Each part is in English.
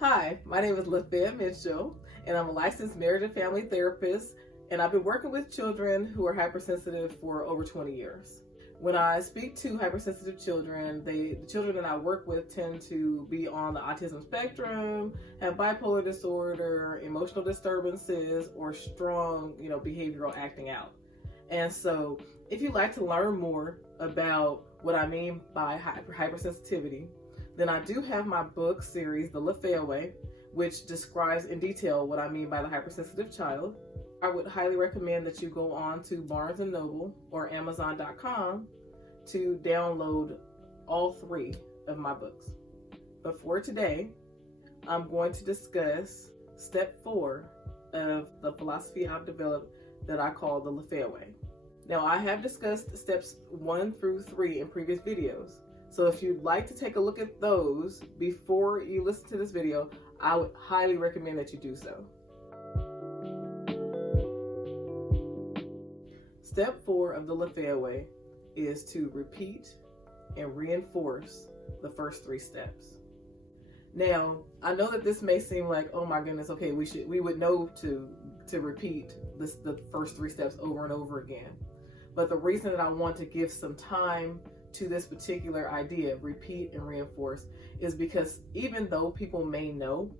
Hi, my name is Lafaya Mitchell, and I'm a licensed marriage and family therapist, and I've been working with children who are hypersensitive for over 20 years. When I speak to hypersensitive children, the children that I work with tend to be on the autism spectrum, have bipolar disorder, emotional disturbances, or strong, behavioral acting out. And so, if you'd like to learn more about what I mean by hypersensitivity, then I do have my book series, The Lafaya Way, which describes in detail what I mean by the hypersensitive child. I would highly recommend that you go on to Barnes & Noble or Amazon.com to download all three of my books. But for today, I'm going to discuss step 4 of the philosophy I've developed that I call the Lafaya Way. Now, I have discussed steps 1 through 3 in previous videos. So if you'd like to take a look at those before you listen to this video, I would highly recommend that you do so. Step 4 of the Lafaya Way is to repeat and reinforce the first 3 steps. Now, I know that this may seem like, oh my goodness, okay, we would know to repeat the first 3 steps over and over again. But the reason that I want to give some time to this particular idea, repeat and reinforce, is because even though people may know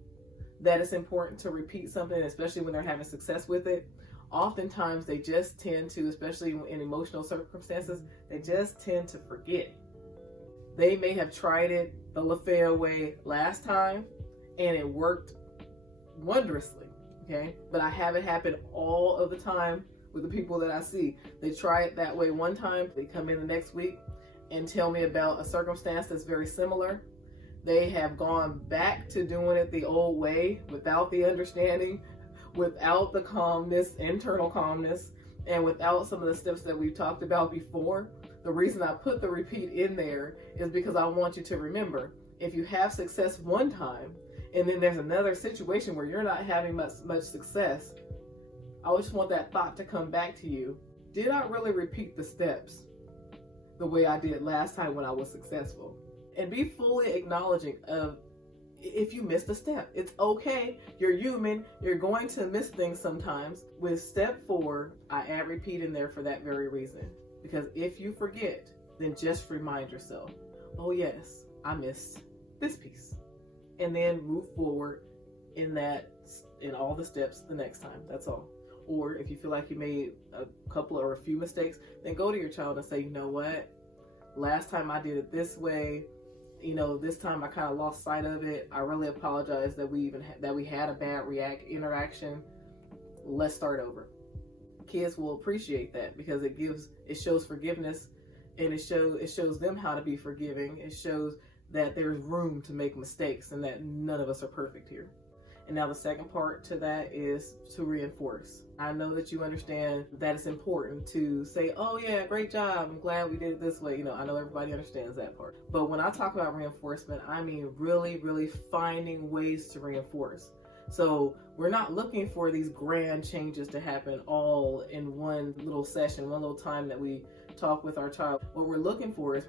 that it's important to repeat something, especially when they're having success with it, oftentimes they just tend to, especially in emotional circumstances, they just tend to forget. They may have tried it the Lafaya way last time and it worked wondrously, okay? But I have it happen all of the time with the people that I see. They try it that way one time, they come in the next week and tell me about a circumstance that's very similar. They have gone back to doing it the old way without the understanding, without the calmness, internal calmness, and without some of the steps that we've talked about before. The reason I put the repeat in there is because I want you to remember, if you have success one time and then there's another situation where you're not having much success, I just want that thought to come back to you. Did I really repeat the steps the way I did last time when I was successful? And be fully acknowledging of if you missed a step. It's okay. You're human. You're going to miss things sometimes. With step 4, I add repeat in there for that very reason. Because if you forget, then just remind yourself, oh yes, I missed this piece. And then move forward in all the steps the next time. That's all. Or if you feel like you made a couple or a few mistakes, then go to your child and say, you know what? Last time I did it this way. This time I kind of lost sight of it. I really apologize that we had a bad interaction. Let's start over. Kids will appreciate that because it shows forgiveness, and it shows them how to be forgiving. It shows that there's room to make mistakes and that none of us are perfect here. And now the second part to that is to reinforce. I know that you understand that it's important to say, oh yeah, great job, I'm glad we did it this way. I know everybody understands that part. But when I talk about reinforcement, I mean really, really finding ways to reinforce. So we're not looking for these grand changes to happen all in one little session, one little time that we talk with our child. What we're looking for is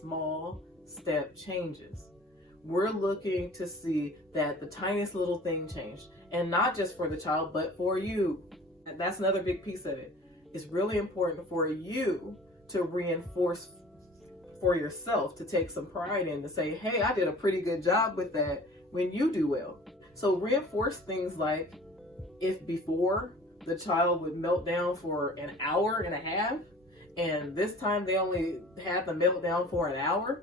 small step changes. We're looking to see that the tiniest little thing changed, and not just for the child, but for you. And that's another big piece of it. It's really important for you to reinforce for yourself, to take some pride in, to say, hey, I did a pretty good job with that when you do well. So reinforce things like, if before the child would melt down for an hour and a half, and this time they only had the meltdown for an hour,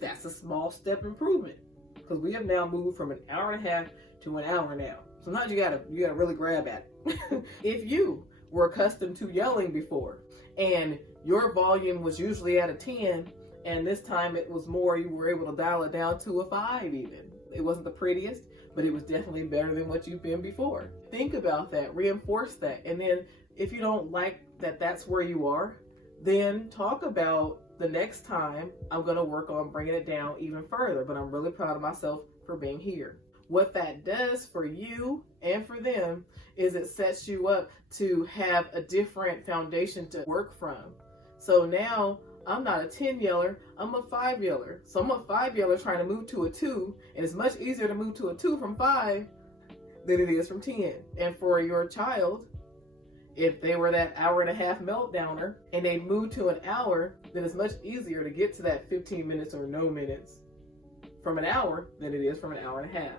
that's a small step improvement, because we have now moved from an hour and a half to an hour now. Sometimes you gotta really grab at it. If you were accustomed to yelling before and your volume was usually at a 10 and this time it was more, you were able to dial it down to a 5 even. It wasn't the prettiest, but it was definitely better than what you've been before. Think about that, reinforce that. And then if you don't like that that's where you are, then talk about the next time I'm going to work on bringing it down even further, but I'm really proud of myself for being here. What that does for you and for them is it sets you up to have a different foundation to work from. So now I'm not a 10 yeller, I'm a 5 yeller. So I'm a 5 yeller trying to move to a 2, and it's much easier to move to a 2 from 5 than it is from 10. And for your child, if they were that hour and a half meltdowner and they moved to an hour, then it's much easier to get to that 15 minutes or no minutes from an hour than it is from an hour and a half.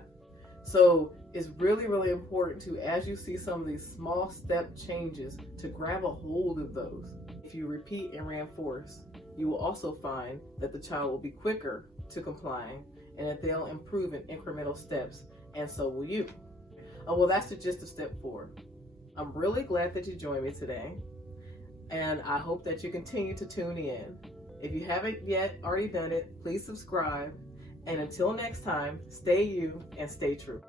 So it's really, really important to, as you see some of these small step changes, to grab a hold of those. If you repeat and reinforce, you will also find that the child will be quicker to complying and that they'll improve in incremental steps, and so will you. Oh, well, that's the gist of step 4. I'm really glad that you joined me today, and I hope that you continue to tune in. If you haven't yet already done it, please subscribe. And until next time, stay you and stay true.